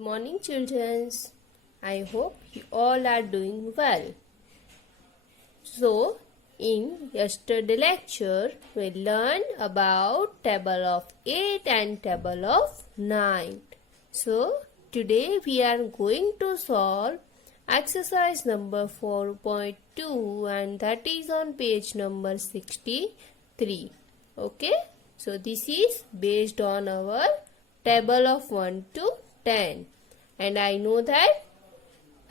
Good morning, children. I hope you all are doing well. So, in yesterday lecture, we learned about table of 8 and table of 9. So, today we are going to solve exercise number 4.2 and that is on page number 63. Okay? So, this is based on our table of 1 to 10 and I know that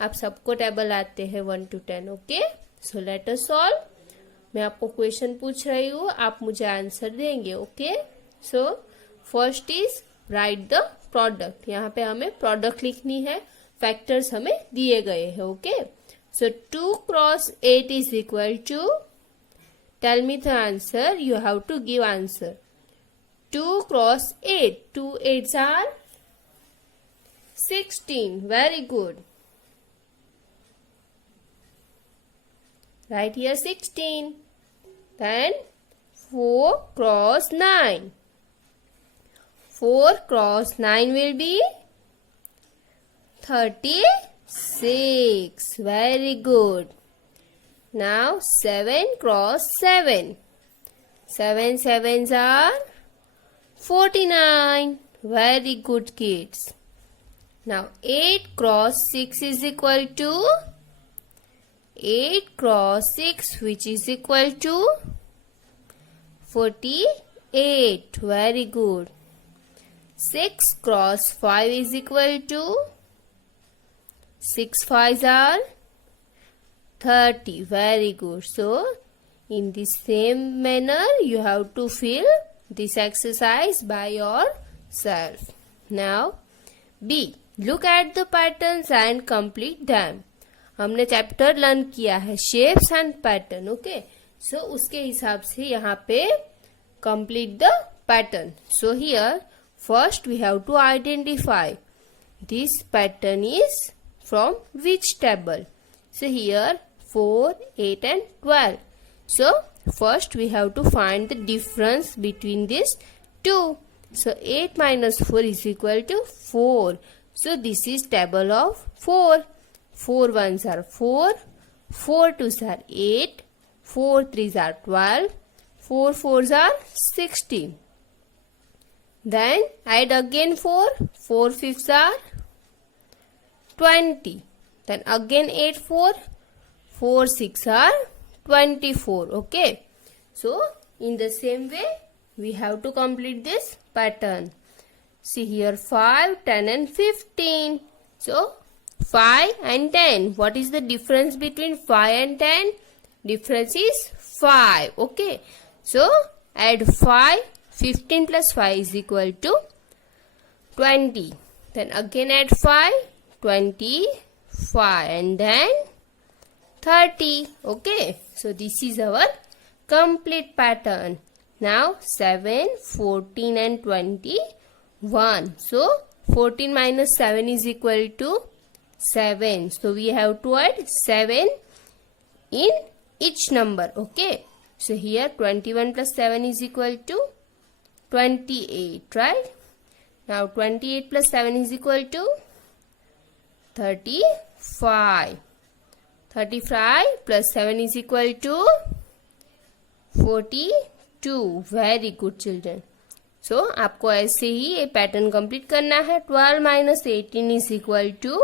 आप सबको table आते हैं 1 to 10. Okay, so let us solve. मैं आपको question पूछ रही हूँ, आप मुझे आंसर देंगे. Okay, so first is right the product. यहाँ पे हमें प्रोडक्ट लिखनी है, फैक्टर्स हमें दिए गए हैं. Okay, so 2 cross 8 is equal to, tell me the answer. You have to give answer. 2 cross 8, 2 8s are 16. Very good. Right here 16. Then 4 cross 9. 4 cross 9 will be 36. Very good. Now 7 cross 7. 7 sevens are 49. Very good, kids. Now 8 cross 6 is equal to 8 cross 6, which is equal to 48. Very good. 6 cross 5 is equal to 6 5s are 30. Very good. So, in the same manner, you have to fill this exercise by yourself. Now, B. Look at the patterns and complete them. हमने chapter learn किया है shapes and pattern. Okay, so उसके हिसाब से यहाँ पे complete the pattern. So here first we have to identify this pattern is from which table. So here 4, 8 and 12. So first we have to find the difference between these two. So 8 minus 4 is equal to 4. So this is table of 4. 4 1s are 4, 4 2s are 8, 4 3s are 12, 4 4s are 16. Then add again 4, 4 5s are 20. Then again 8 4, 4 6 are 24. Okay, so in the same way we have to complete this pattern. See here 5, 10 and 15. So 5 and 10. What is the difference between 5 and 10? Difference is 5. Okay. So add 5. 15 plus 5 is equal to 20. Then again add 5. 25 and then 30. Okay. So this is our complete pattern. Now 7, 14 and 21. So 14 minus 7 is equal to 7. So we have to add 7 in each number. Okay. So here 21 plus 7 is equal to 28. Right. Now 28 plus 7 is equal to 35. 35 plus 7 is equal to 42. Very good, children. So आपको ऐसे ही ये pattern complete करना है. 12 minus 18 is equal to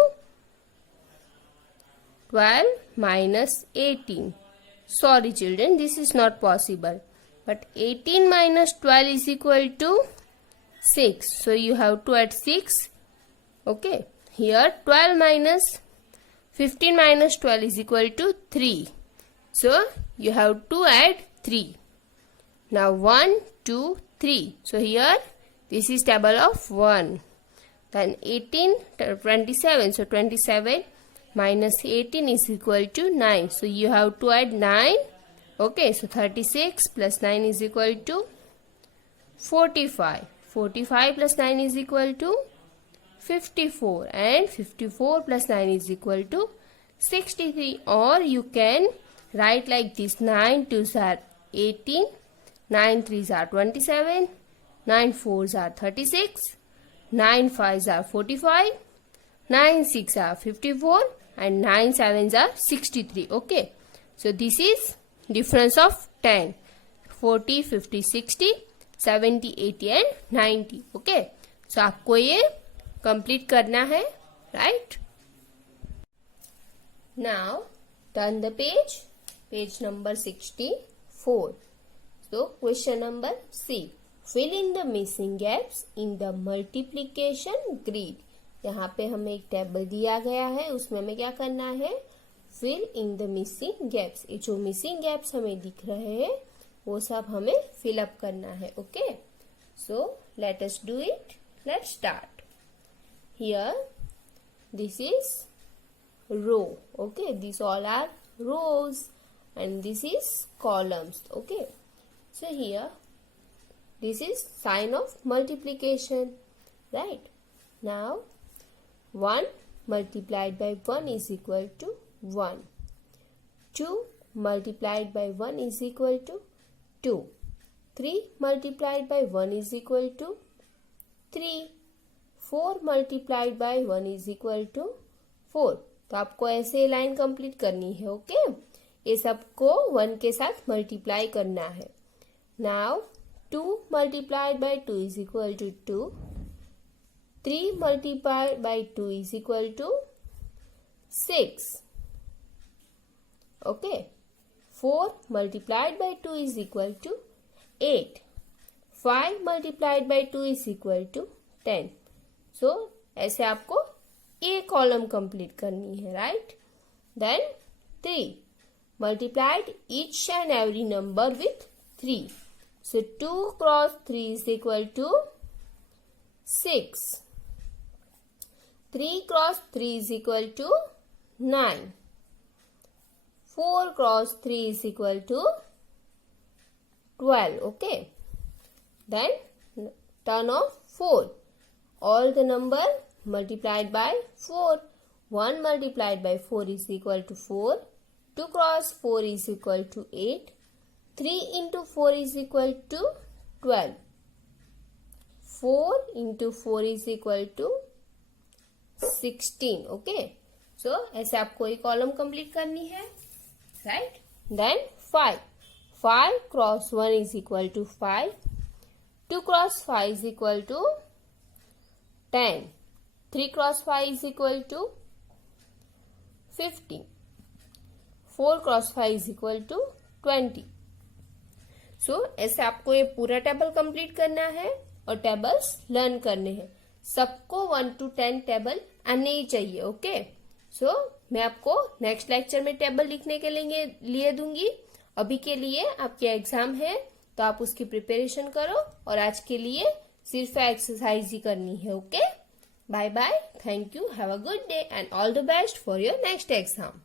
12 minus 18. Sorry children, this is not possible. But 18 minus 12 is equal to 6. So you have to add 6. Okay. Here 12 minus 15 minus 12 is equal to 3. So you have to add 3. Now 1, 2, 3. So here this is table of 1. Then 18, 27. So 27 minus 18 is equal to 9. So you have to add 9. Okay, so 36 plus 9 is equal to 45. 45 plus 9 is equal to 54. And 54 plus 9 is equal to 63. Or you can write like this. 9 2s are 18. 9 3s are 27. 9 4s are 36. 9 5s are 45. 9 6 are 54 and 9 7s are 63. Okay, so this is difference of 10, 40, 50, 60, 70, 80 and 90. Okay, so आपको ये complete करना है, right? Now turn the page number 64. So question number C, fill in the missing gaps in the multiplication grid. यहाँ पे हमें एक table दिया गया है, उसमें हमें क्या करना है, fill in the missing gaps. ये जो मिसिंग गैप्स हमें दिख रहे हैं वो सब हमें फिल अप करना है. Okay, so let us do it. Let's start. Here this is row. Okay, this all are rows and this is columns. Okay, so here this is sign of multiplication, right? Now 1 multiplied by 1 is equal to 1. 2 multiplied by 1 is equal to 2. 3 multiplied by 1 is equal to 3. 4 multiplied by 1 is equal to 4. तो आपको ऐसे line complete करनी है. Okay, ये सबको 1 के साथ multiply करना है. Now 2 multiplied by 2 is equal to 2. 3 multiplied by 2 is equal to 6. Okay. 4 multiplied by 2 is equal to 8. 5 multiplied by 2 is equal to 10. So, ऐसे आपको A कॉलम कंप्लीट करनी है, right? Then 3 multiplied each and every number with 3. So 2 cross 3 is equal to 6. 3 cross 3 is equal to 9. 4 cross 3 is equal to 12. Okay. Then turn off 4. All the number multiplied by 4. 1 multiplied by 4 is equal to 4. 2 cross 4 is equal to 8. 3 into 4 is equal to 12. 4 into 4 is equal to 16. Okay. So, ऐसे आपको एक column complete करनी है, right? Then 5. 5 cross 1 is equal to 5. 2 cross 5 is equal to 10. 3 cross 5 is equal to 15. 4 cross 5 is equal to 20. So, ऐसे आपको ये पूरा table complete करना है और टेबल्स लर्न करने हैं. सबको 1 to 10 टेबल आने ही चाहिए. ओके, सो मैं आपको नेक्स्ट लेक्चर में टेबल लिखने के लिए दूंगी. अभी के लिए आपके एग्जाम है तो आप उसकी प्रिपरेशन करो और आज के लिए सिर्फ एक्सरसाइज ही करनी है. Okay, bye bye, thank you, have a good day and all the best for your next exam.